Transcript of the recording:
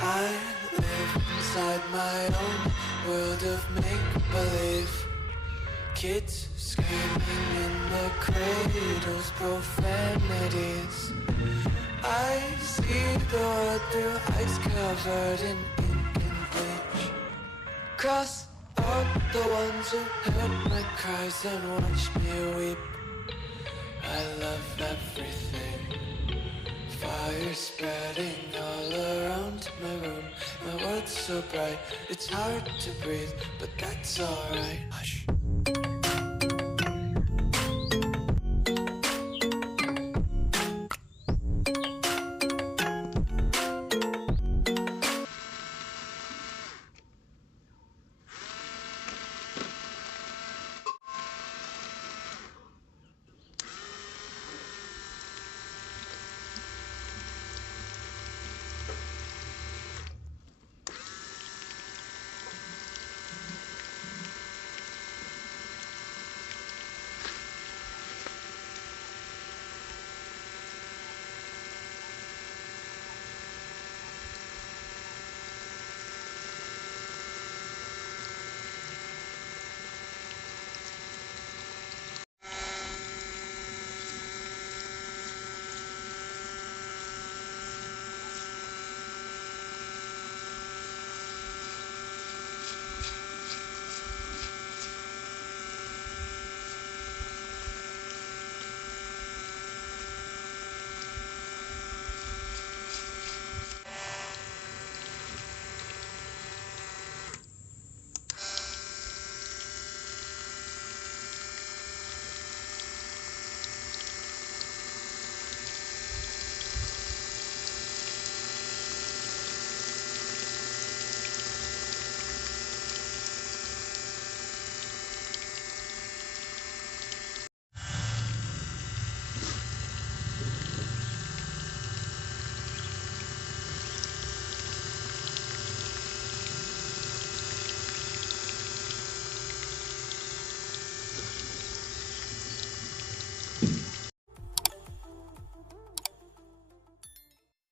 I live inside my own world of make-believe. Kids screaming in the cradles, profanities. I see the world through ice covered in ink and bleach. Cross out the ones who heard my cries and watched me weep. I love everything. Fire spreading all around my room. My world's so bright, it's hard to breathe, but that's alright. Hush.